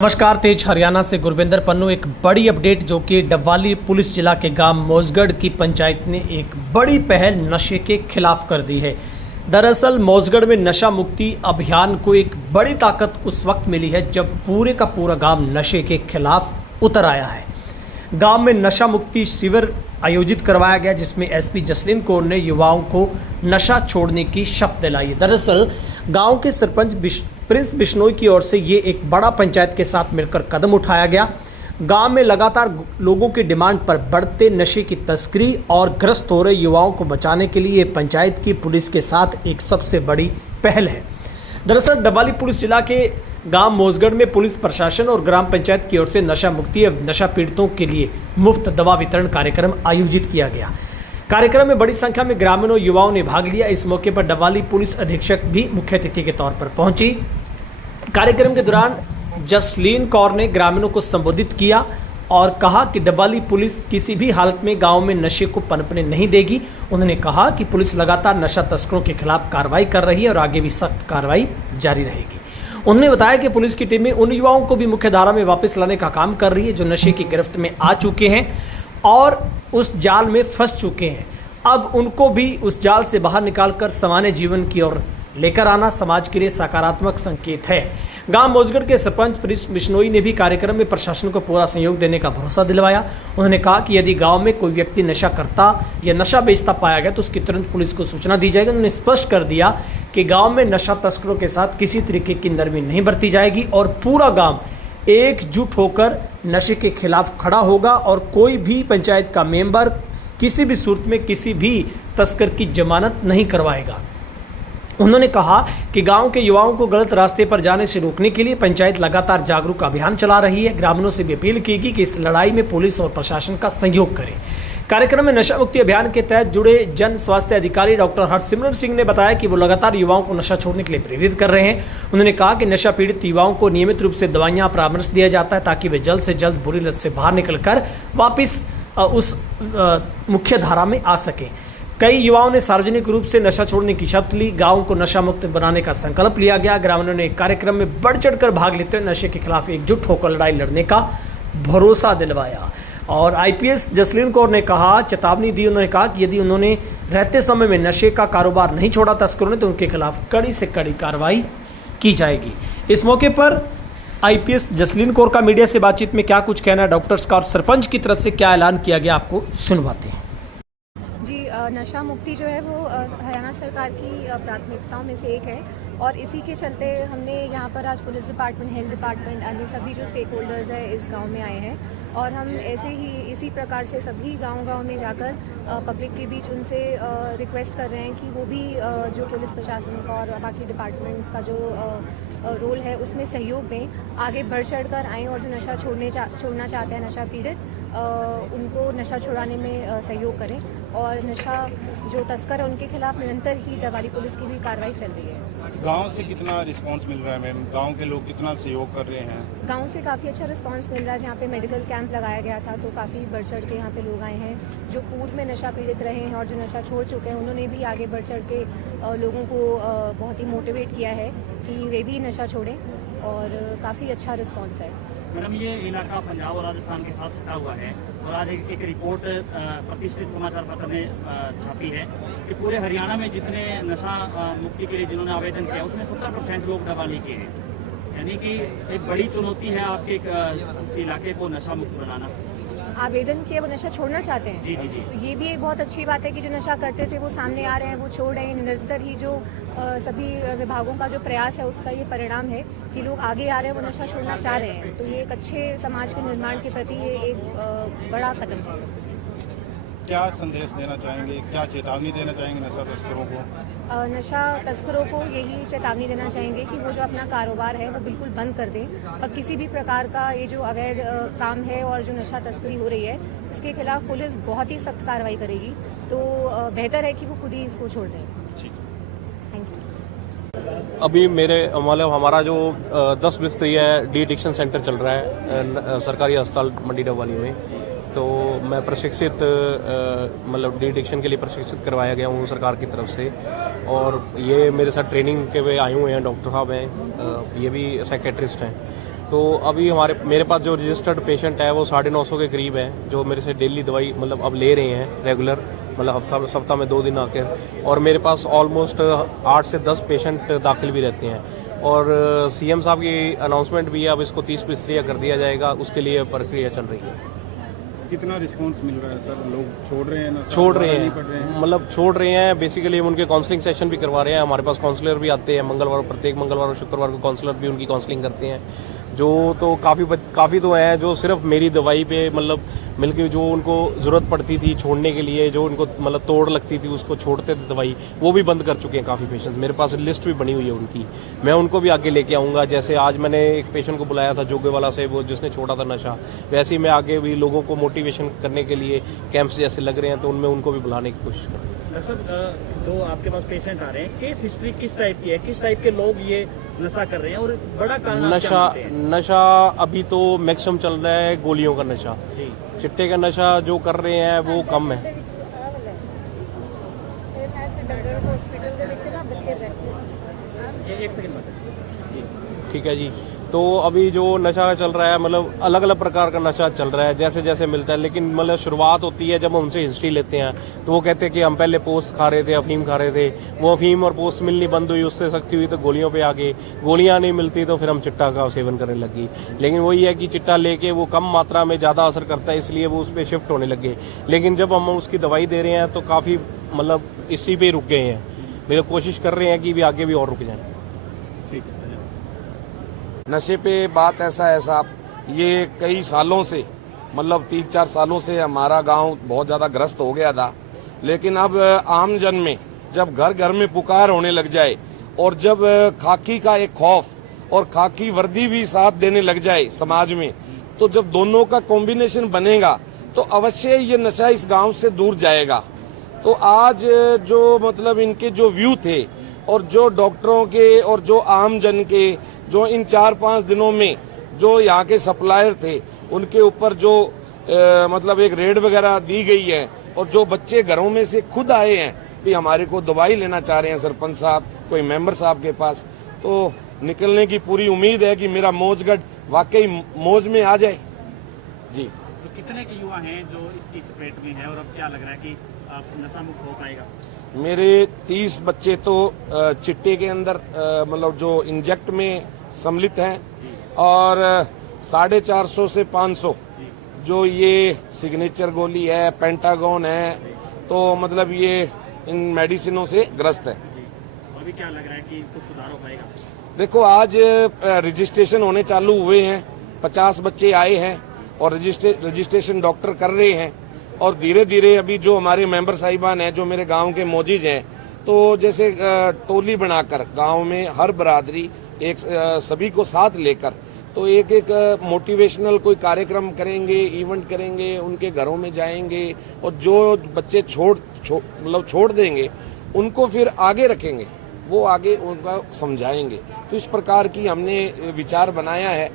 नमस्कार, तेज हरियाणा से गुरविंदर पन्नू। एक बड़ी अपडेट जो कि डबवाली पुलिस जिला के गांव मौजगढ़ की पंचायत ने एक बड़ी पहल नशे के खिलाफ कर दी है। दरअसल मौजगढ़ में नशा मुक्ति अभियान को एक बड़ी ताकत उस वक्त मिली है जब पूरे का पूरा गांव नशे के खिलाफ उतर आया है। गांव में नशा मुक्ति शिविर आयोजित करवाया गया जिसमें एसपी जसलीन कौर ने युवाओं को नशा छोड़ने की शपथ दिलाई। दरअसल गांव के सरपंच प्रिंस बिश्नोई की ओर से ये एक बड़ा पंचायत के साथ मिलकर कदम उठाया गया। गांव में लगातार लोगों की डिमांड पर बढ़ते नशे की तस्करी और ग्रस्त हो रहे युवाओं को बचाने के लिए पंचायत की पुलिस के साथ एक सबसे बड़ी पहल है। दरअसल डबवाली पुलिस जिला के गांव मौजगढ़ में पुलिस प्रशासन और ग्राम पंचायत की ओर से नशा मुक्ति एवं नशा पीड़ितों के लिए मुफ्त दवा वितरण कार्यक्रम आयोजित किया गया। कार्यक्रम में बड़ी संख्या में ग्रामीणों और युवाओं ने भाग लिया। इस मौके पर डबवाली पुलिस अधीक्षक भी मुख्य अतिथि के तौर पर पहुंची। कार्यक्रम के दौरान जसलीन कौर ने ग्रामीणों को संबोधित किया और कहा कि डबवाली पुलिस किसी भी हालत में गांव में नशे को पनपने नहीं देगी। उन्होंने कहा कि पुलिस लगातार नशा तस्करों के खिलाफ कार्रवाई कर रही है और आगे भी सख्त कार्रवाई जारी रहेगी। उन्होंने बताया कि पुलिस की टीमें उन युवाओं को भी मुख्य धारा में वापस लाने का काम कर रही है जो नशे की गिरफ्त में आ चुके हैं और उस जाल में फंस चुके हैं। अब उनको भी उस जाल से बाहर निकालकर सामान्य जीवन की ओर लेकर आना समाज के लिए सकारात्मक संकेत है। गांव मौजगढ़ के सरपंच प्रिंस बिश्नोई ने भी कार्यक्रम में प्रशासन को पूरा सहयोग देने का भरोसा दिलवाया। उन्होंने कहा कि यदि गांव में कोई व्यक्ति नशा करता या नशा बेचता पाया गया तो उसकी तुरंत पुलिस को सूचना दी जाएगी। उन्होंने स्पष्ट कर दिया कि गांव में नशा तस्करों के साथ किसी तरीके की नरमी नहीं बरती जाएगी और पूरा गाँव एकजुट होकर नशे के खिलाफ खड़ा होगा और कोई भी पंचायत का मेंबर किसी भी सूरत में किसी भी तस्कर की जमानत नहीं करवाएगा। उन्होंने कहा कि गांव के युवाओं को गलत रास्ते पर जाने से रोकने के लिए पंचायत लगातार जागरूक अभियान चला रही है। ग्रामीणों से भी अपील की कि इस लड़ाई में पुलिस और प्रशासन का सहयोग करें। कार्यक्रम में नशा मुक्ति अभियान के तहत जुड़े जन स्वास्थ्य अधिकारी डॉक्टर हरसिमरन सिंह ने बताया कि वो लगातार युवाओं को नशा छोड़ने के लिए प्रेरित कर रहे हैं। उन्होंने कहा कि नशा पीड़ित युवाओं को नियमित रूप से दवाइयाँ परामर्श दिया जाता है ताकि वे जल्द से जल्द बुरी लत से बाहर निकलकर वापस उस मुख्य धारा में आ सकें। कई युवाओं ने सार्वजनिक रूप से नशा छोड़ने की शपथ ली। गांव को नशा मुक्त बनाने का संकल्प लिया गया। ग्रामीणों ने कार्यक्रम में बढ़ चढ़कर भाग लेते हुए नशे के खिलाफ एकजुट होकर लड़ाई लड़ने का भरोसा दिलवाया। और आईपीएस जसलीन कौर ने कहा, चेतावनी दी। उन्होंने कहा कि यदि उन्होंने रहते समय में नशे का कारोबार नहीं छोड़ा तस्करों ने तो उनके खिलाफ कड़ी से कड़ी कार्रवाई की जाएगी। इस मौके पर आईपीएस जसलीन कौर का मीडिया से बातचीत में क्या कुछ कहना है, डॉक्टर्स का और सरपंच की तरफ से क्या ऐलान किया गया, आपको सुनवाते हैं। नशा मुक्ति जो है वो हरियाणा सरकार की प्राथमिकताओं में से एक है और इसी के चलते हमने यहाँ पर आज पुलिस डिपार्टमेंट, हेल्थ डिपार्टमेंट, अन्य सभी जो स्टेक होल्डर्स हैं इस गांव में आए हैं और हम ऐसे ही इसी प्रकार से सभी गांव-गांव में जाकर पब्लिक के बीच उनसे रिक्वेस्ट कर रहे हैं कि वो भी जो पुलिस प्रशासन का और बाकी डिपार्टमेंट्स का जो रोल है उसमें सहयोग दें, आगे बढ़ चढ़कर आएँ और जो नशा छोड़ना चाहते हैं नशा पीड़ित उनको नशा छुड़ाने में सहयोग करें और नशा जो तस्कर है उनके खिलाफ निरंतर ही डबवाली पुलिस की भी कार्रवाई चल रही है। गांव से कितना रिस्पांस मिल रहा है मैम? गांव के लोग कितना सहयोग कर रहे हैं? गांव से काफ़ी अच्छा रिस्पांस मिल रहा है। जहाँ पे मेडिकल कैंप लगाया गया था तो काफ़ी बढ़ चढ़ के यहाँ पे लोग आए हैं जो पूर्व में नशा पीड़ित रहे हैं और जो नशा छोड़ चुके हैं उन्होंने भी आगे बढ़ चढ़ के लोगों को बहुत ही मोटिवेट किया है कि वे भी नशा छोड़ें और काफ़ी अच्छा रिस्पॉन्स है। मैडम, ये इलाका पंजाब और राजस्थान के साथ सटा हुआ है और आज एक रिपोर्ट प्रतिष्ठित समाचार पत्र में छापी है कि पूरे हरियाणा में जितने नशा मुक्ति के लिए जिन्होंने आवेदन किया उसमें 70% लोग डबवाली के हैं, यानी कि एक बड़ी चुनौती है आपके इस इलाके को नशा मुक्त बनाना। आवेदन किए वो नशा छोड़ना चाहते हैं। जी जी जी। तो ये भी एक बहुत अच्छी बात है कि जो नशा करते थे वो सामने आ रहे हैं, वो छोड़ रहे हैं। निरंतर ही जो सभी विभागों का जो प्रयास है उसका ये परिणाम है कि लोग आगे आ रहे हैं, वो नशा छोड़ना चाह रहे हैं। तो ये एक अच्छे समाज के निर्माण के प्रति ये एक बड़ा कदम है। क्या संदेश देना चाहेंगे, क्या चेतावनी देना चाहेंगे नशा तस्करों को? नशा तस्करों को यही चेतावनी देना चाहेंगे कि वो जो अपना कारोबार है वो बिल्कुल बंद कर दें और किसी भी प्रकार का ये जो अवैध काम है और जो नशा तस्करी हो रही है इसके खिलाफ पुलिस बहुत ही सख्त कार्रवाई करेगी। तो बेहतर है कि वो खुद ही इसको छोड़ दें। Thank you. अभी हमारा जो 10 बिस्तरी है डी एडिक्शन सेंटर चल रहा है सरकारी अस्पताल मंडी डबवाली में। तो मैं प्रशिक्षित डी एडिक्शन के लिए प्रशिक्षित करवाया गया हूँ सरकार की तरफ से और ये मेरे साथ ट्रेनिंग के वे आए हुए हैं डॉक्टर साहब हैं, ये भी साइकेट्रिस्ट हैं। तो अभी मेरे पास जो रजिस्टर्ड पेशेंट है वो 950 के करीब है, जो मेरे से डेली दवाई मतलब अब ले रहे हैं रेगुलर, मतलब सप्ताह में 2 दिन आकर। और मेरे पास ऑलमोस्ट 8 से 10 पेशेंट दाखिल भी रहते हैं। और सीएम साहब की अनाउंसमेंट भी है, अब इसको 30 बिस्तरिया कर दिया जाएगा, उसके लिए प्रक्रिया चल रही है। कितना रिस्पांस मिल रहा है सर? लोग छोड़ रहे हैं ना? छोड़ रहे नहीं पढ़ रहे हैं, मतलब छोड़ रहे हैं। बेसिकली हम उनके काउंसलिंग सेशन भी करवा रहे हैं। हमारे पास काउंसलर भी आते हैं प्रत्येक मंगलवार और शुक्रवार को काउंसलर भी उनकी काउंसलिंग करते हैं। जो तो काफ़ी तो हैं जो सिर्फ मेरी दवाई पे मतलब मिलके जो उनको ज़रूरत पड़ती थी छोड़ने के लिए, जो उनको मतलब तोड़ लगती थी उसको छोड़ते थे दवाई, वो भी बंद कर चुके हैं काफ़ी पेशेंट्स। मेरे पास लिस्ट भी बनी हुई है उनकी, मैं उनको भी आगे लेके आऊँगा। जैसे आज मैंने एक पेशेंट को बुलाया था जोगेवाला से, वो जिसने छोड़ा था नशा, वैसे ही मैं आगे भी लोगों को मोटिवेशन करने के लिए कैंप्स जैसे लग रहे हैं तो उनमें उनको भी बुलाने की कोशिश करूँगा। डॉक्टर साहब, जो आपके पास पेशेंट आ रहे हैं, केस हिस्ट्री किस टाइप की है, किस टाइप के लोग ये नशा कर रहे हैं और बड़ा कारण आप क्या मानते हैं? नशा अभी तो मैक्सिमम चल रहा है गोलियों का नशा, चिट्टे का नशा जो कर रहे हैं वो कम है। एक सेकंड बात। ठीक है जी। तो अभी जो नशा चल रहा है मतलब अलग अलग प्रकार का नशा चल रहा है, जैसे जैसे मिलता है। लेकिन मतलब शुरुआत होती है जब हम उनसे हिस्ट्री लेते हैं तो वो कहते हैं कि हम पहले पोस्ट खा रहे थे, अफीम खा रहे थे, वो अफीम और पोस्ट मिलनी बंद हुई, उससे सख्ती हुई तो गोलियों पे आ गए, गोलियां नहीं मिलती तो फिर हम चिट्टा का सेवन करने लगी। लेकिन वही है कि चिट्टा लेके वो कम मात्रा में ज़्यादा असर करता है, इसलिए वो उस पर शिफ्ट होने लगे। लेकिन जब हम उसकी दवाई दे रहे हैं तो काफ़ी मतलब इसी पे रुक गए हैं। मेरे कोशिश कर रहे हैं कि भी आगे भी और रुक जाएं। नशे पे बात ऐसा है साहब, ये कई सालों से मतलब 3-4 सालों से हमारा गांव बहुत ज़्यादा ग्रस्त हो गया था। लेकिन अब आम जन में जब घर घर में पुकार होने लग जाए और जब खाकी का एक खौफ और खाकी वर्दी भी साथ देने लग जाए समाज में, तो जब दोनों का कॉम्बिनेशन बनेगा तो अवश्य ये नशा इस गांव से दूर जाएगा। तो आज जो मतलब इनके जो व्यू थे और जो डॉक्टरों के और जो आम जन के जो इन 4-5 दिनों में जो यहाँ के सप्लायर थे उनके ऊपर जो मतलब एक रेड वगैरह दी गई है, और जो बच्चे घरों में से खुद आए हैं कि हमारे को दवाई लेना चाह रहे हैं सरपंच साहब, कोई मेंबर साहब के पास, तो निकलने की पूरी उम्मीद है कि मेरा मौजगढ़ वाकई मौज में आ जाए जी। तो कितने के युवा हैं जो इसकी चपेट में है और अब क्या लग रहा है कि नशा मुक्त हो पाएगा? मेरे 30 बच्चे तो चिट्टे के अंदर मतलब जो इंजेक्ट में सम्मिलित हैं, और 450 से 500 जो ये सिग्नेचर गोली है, पेंटागन है, तो मतलब ये इन मेडिसिनों से ग्रस्त है। अभी क्या लग रहा है कि कुछ सुधार हो पाएगा? देखो आज रजिस्ट्रेशन होने चालू हुए हैं, 50 बच्चे आए हैं और रजिस्ट्रेशन डॉक्टर कर रहे हैं। और धीरे धीरे अभी जो हमारे मेंबर साहिबान हैं जो मेरे गांव के मोजिज हैं, तो जैसे टोली बनाकर गांव में हर बरादरी एक सभी को साथ लेकर तो एक एक मोटिवेशनल कोई कार्यक्रम करेंगे, इवेंट करेंगे, उनके घरों में जाएंगे और जो बच्चे छोड़ देंगे उनको फिर आगे रखेंगे, वो आगे उनका समझाएंगे। तो इस प्रकार की हमने विचार बनाया है